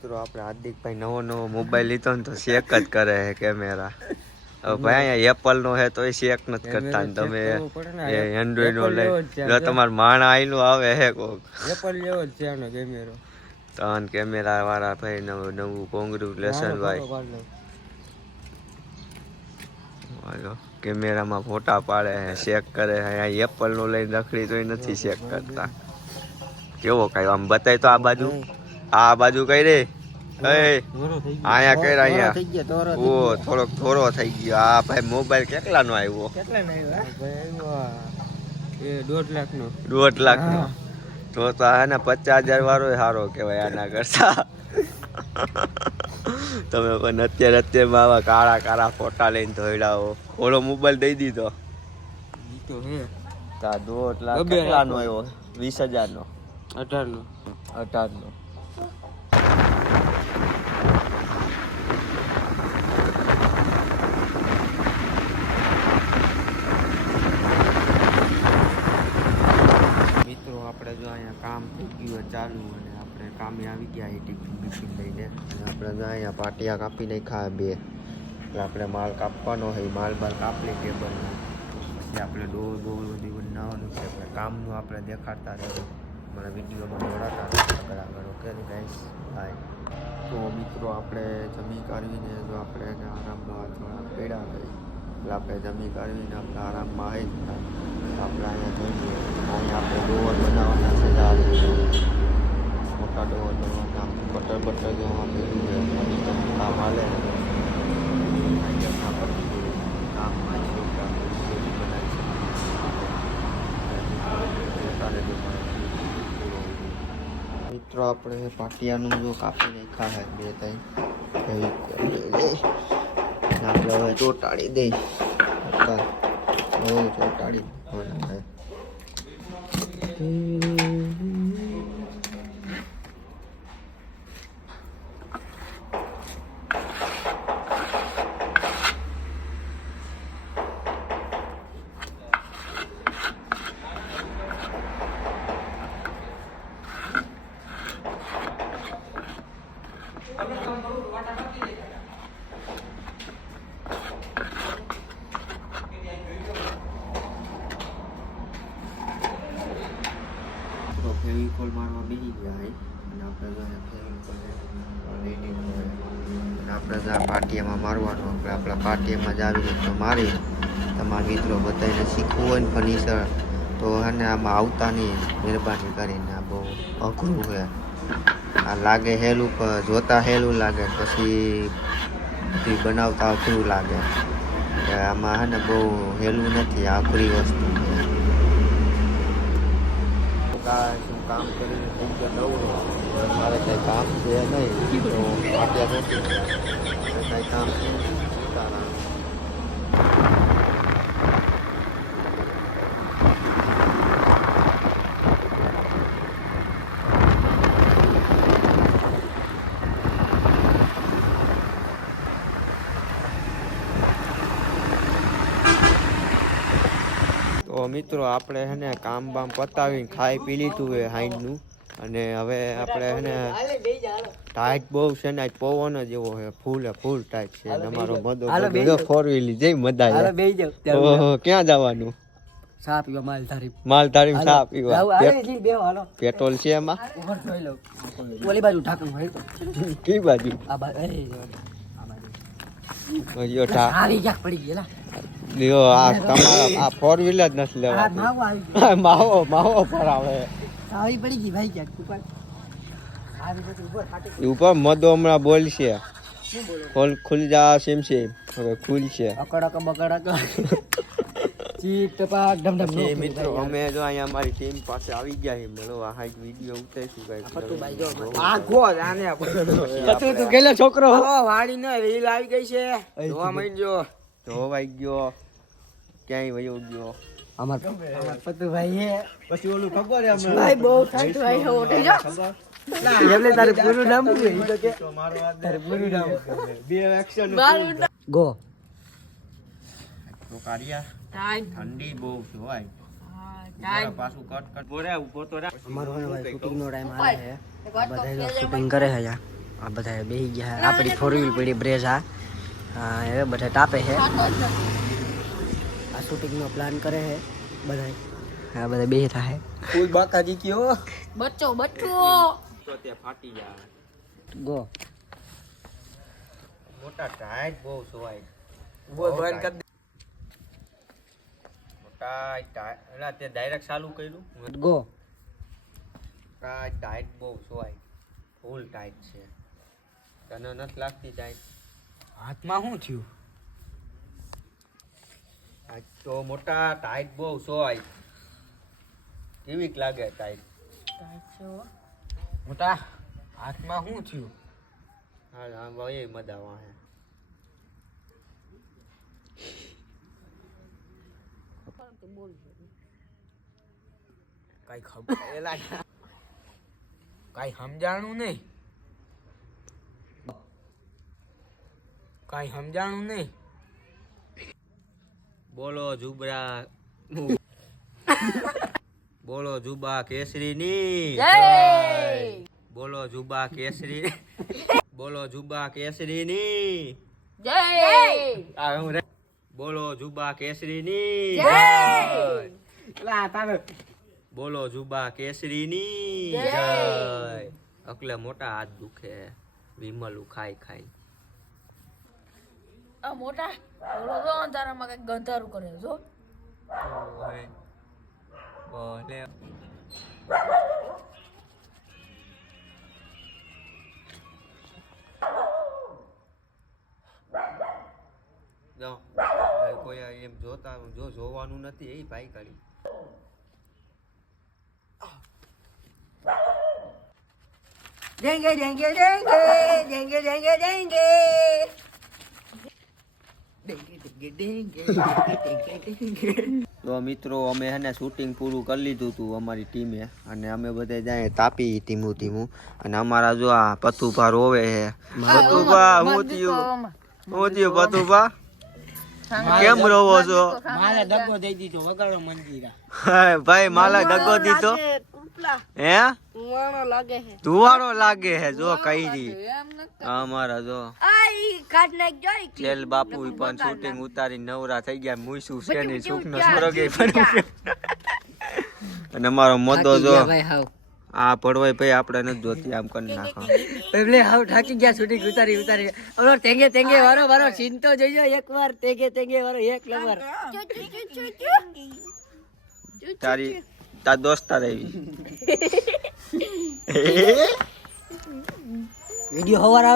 મિત્રો આપણે હાર્દિકભાઈ નવો મોબાઈલ લીધો ને તો શેક જ કરે છે કેમેરા. હવે ભાઈ અહીંયા એપલ નો હે તો એ શેક નથી કરતા ને તમે એન્ડ્રોઈડ નો લઈ જો તમારે માણા આઈલું આવે હે કોક એપલ જેવો જ છે આનો કેમેરો. ત્રણ કેમેરા વાળા ભાઈ નવું કોંગ્રેચ્યુલેશન ભાઈ. હાલો કેમેરામાં ફોટા પાડે છે શેક કરે છે. અહીંયા એપલ નો લઈને રખડી તોય નથી શેક કરતા. કેવો કઈ આમ બતાય તો આ બાજુ કઈ રે આયા કઈ અહીંયા ઓ થોડોક થોરો થઈ ગયો. આ ભાઈ મોબાઈલ કેટલા નો આવ્યો? એ 1.5 લાખ નો. 1.5 લાખ નો તો હે ને 50,000 વાળો સારો કેવાય આના કરતા. તમે પણ અત્યારમાં આવા કાળા ફોટા લઈને ધોઈડાવો. ઓલો મોબાઈલ દઈ દીધો તો હે તા 1.5 લાખ કેટલા નો આવ્યો? 20,000 નો. 18 નો. મિત્રો આપણે જો અહીંયા કામ થઈ ગયું ચાલુ અને આપણે કામે આવી ગયા ટિફિન લઈને અને આપણે જો અહીંયા પાટિયા કાપી નાખ્યા 2 એટલે આપણે માલ કાપવાનો હોય. માલ કાપી ટેબલ પછી આપણે ડોર બધી બનાવવાનું છે. આપણે કામનું આપણે દેખાડતા રહેવું. મારા વિડીયોમાં જોડાતા આગળ ઓકે ગાઈસ બાય. તો મિત્રો આપણે જમી કાઢવીને જો આપણે એને આરામમાં થોડા પેડા હોય એટલે આપણે જમી કાઢવીને આપણે આરામમાં આવી આપણે અહીંયા જોઈએ. અહીંયા આપણે ડોર બનાવવાના છે. મોટા ડોર બનાવવાના બટર જો આપેલું છે કામ હાલે મિત્રો આપણે પાટિયાનું જો કાપી નાખ્યા છે 2-3 આપણે હવે ચોટાડી દઈ ચોટાડી ફેવિકોલ મારવા બેસી ગયા અને આપણે આપણે પાટિયામાં મારવાનું. આપણા પાટિયામાં જ આવી રીતે મારી તમારા મિત્રો બધાને શીખવું હોય ને ફર્નિચર તો હે ને આમાં આવતા નહીં મહેરબાની કરીને. આ બહુ અઘરું છે. આ લાગે હેલું પણ જોતા હેલું લાગે પછી બનાવતા અઘરું લાગે. આમાં હે ને બહુ હેલું નથી. આ અઘરી વસ્તુ છે. કામ કરીને થઈ ગયો નવરો. મારે કંઈ કામ છે નહીં તો પાટિયા નથી કંઈ કામ છે તો મિત્રો આપણે હે ને કામ બામ પતાવીને ખાઈ પી લીધું હોય હાઈનનું અને હવે આપણે હે ને ટાઈટ બહુ છે ને પવન જેવો છે. ફૂલ ટાઈટ છે. તમારો મદો 4 વ્હીલ જઈ મદાય. ઓહો ક્યાં જવાનું? ચા પીવા માલધારી ચા પીવા. પેટ્રોલ છે એમાં? ઓલી બાજુ ઢાંકણ હોય તો કઈ બાજુ? આ બાજુ પડી ગયેલા. લ્યો આ તમારા આ 4 વ્હીલ જ નથી લેવા. માવો પર આવે આવી પડી ગઈ ભાઈ ક્યાંક ઉપર મદો હમણાં બોલશે ખુલ જા સેમ હવે ખુલ છે. અકડક બકડક ચીક ટપાક ઢમઢમ. મિત્રો અમે જો અહીંયા અમારી ટીમ પાસે આવી ગયા છે. મળો આ હાઈક વિડિયો ઉતારીશું ગાઈસ. તું ગેલો છોકરો વાડી ને રીલ આવી ગઈ છે. જોવા માંડજો. ધોવાઈ ગયો ક્યાંય વયો ગયો અમાર પતુભાઈ હે. પછી ઓલું ખબર હે ભાઈ બહુ ઠંડ ભાઈ હો ઉઠી જા. એટલે તારે પૂરું નામ શું છે? તો કે તારે પૂરું નામ 2 એક્શન ગો તો કાઢિયા ઠંડી બહુ છે ભાઈ. પાછું કટ બોરે ઉભો તો અમારો ભાઈ શૂટિંગ નો ટાઈમ આવે છે. બધા શૂટિંગ કરે છે. આ બધા બેસી ગયા છે. આપણી 4 વ્હીલ પડી બ્રેઝા હવે બધા તાપે છે. આ શૂટિંગનો પ્લાન કરે છે બધા. હા બધા બેસી છે. ફૂલ બાકાજી કયો બચ્ચો તો તે ફાટી જાય. ગો મોટા ટાઈટ બહુ સોવાય. બોલ બંધ કર દે. મોટા ટાઈટ એલા તે ડાયરેક્ટ ચાલુ કર્યું. ગો ટાઈટ બહુ સોવાય. ફૂલ ટાઈટ છે. તને નથી લાગતી ટાઈટ? હાથમાં શું થયું? આ તો મોટા ટાઈટ બહુ સોવાય. કેવીક લાગે ટાઈટ? મોટા હાથમાં શું થયું? હા હા ભાઈ મદાવા હે. કઈ ખબર એલા કઈ સમજાણું નહીં. કઈ સમજાણું નહીં. બોલો જુબરા બોલો જુબા કેસરીની જય બોલો જુબા કેસરી બોલો જુબા કેસરીની જય આ હું રે બોલો જુબા કેસરીની જય એલા તારે બોલો જુબા કેસરીની જય. જય. અકલે મોટા હાથ દુખે વિમલું ખાઈ ખાઈ. આ મોટા ઓલો જો અંધારામાં કઈક ગંધારું કરે જો. ઓય. બોલે જો ભાઈ કોઈ એમ જોતા જો જોવાનું નથી એ ભાઈ કરી. ડેંગે ડેંગે ડેંગે ડેંગે ડેંગે ડેંગે તો મિત્રો અમે હે ને શૂટિંગ પૂરું કરી લીધું હતું અમારી ટીમે અને અમે બધે જાય તાપી ધીમું ધીમું અને અમારા જો આ પતુભા રોવે છે. પતુભા હું થયું પતુભા કેમ રોવો છો? મારે દગો દઈ દીધો વગાડો મંજીરા. હાય ભાઈ માલા દગો દીધો હે ધુવાડો લાગે હે જો કઈ રી અમારા જો ચેલ બાપુ પણ શૂટિંગ ઉતારી નવરા થઈ ગયા મુઈસુ છે ને સુખનો સ્વર્ગે પણ અને અમારો મોદો જો ભાઈ હાવ આ પડવાય ભાઈ આપણે નથી જોતી આમ કરી નાખો. પેલે હાવ થાકી ગયા શૂટિંગ ઉતારી ઓલો તેંગે તેંગે વારો સીન તો જોઈજો એકવાર તેંગે તેંગે વારો એક નંબર. તારી તાર દોસ્તાર આવી વિડિયો હવાર